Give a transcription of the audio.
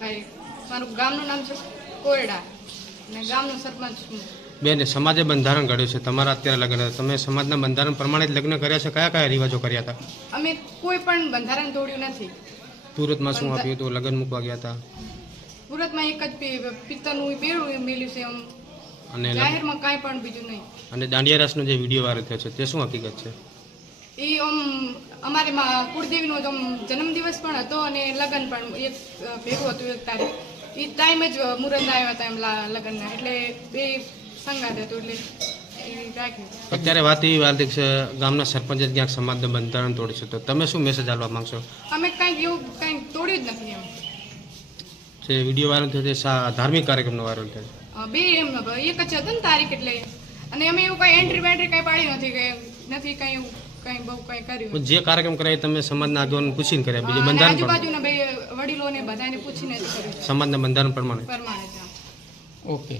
ભાઈ મારું ગામનું નામ છે કોયડા અને ગામનો સરપંચ છું. બેન, સમાજે બંધારણ ઘડ્યું છે, તમારા અત્યારે લગ્ન હતા, તમે સમાજના બંધારણ પ્રમાણે જ લગ્ન કર્યા છે, કયા કયા રિવાજો કર્યા હતા? અમે કોઈ પણ બંધારણ તોડ્યું નથી. સુરતમાં શું આપ્યું હતું? લગ્ન મૂકવા ગયા હતા સુરતમાં એક જ પિત્તરનું બેડું મેલ્યું છે, અને જાહેરમાં કાંઈ પણ બીજું નહીં. અને દાંડિયા રાસનો જે વિડીયો વાયરલ થયો છે તે શું હકીકત છે? એ અમારે કુળદેવીનો જન્મદિવસ પણ હતો અને લગ્ન પણ એક ભેગું હતું એક તારીખ. એ ટાઈમ જ મુહૂર્ત આવ્યા હતા એમ લગ્નના, એટલે બે સંગાત હતું એટલે એ રાખ્યું. અત્યારે વાત એવી વાર્તિક છે, ગામના સરપંચે ક્યાંક સમાજનું બંધારણ તોડે છે, તો તમે શું મેસેજ આપવા માંગશો? અમે કાંઈક એવું કાંઈક તોડ્યું જ નથી એમ. જે વિડીયો વાયરલ થયો છે ધાર્મિક કાર્યક્રમનો વાયરલ થયો છે. બે એમ એક જ હતું ને તારીખ એટલે, અને અમે એવું કાંઈ એન્ટ્રી વેન્ટ્રી કાંઈ પાડી નથી કે નથી કાંઈ એવું કાંઈ બહુ કાંઈ કર્યું. જે કાર્યક્રમ કરાય તમે સમાજના આગેવાન પૂછીને કર્યા, બીજું અને બંધારણ આજુબાજુના બે વડીલોને બધાને પૂછીને જ કર્યું છે સમાજના બંધારણ પ્રમાણે. પ્રમાણે. ઓકે.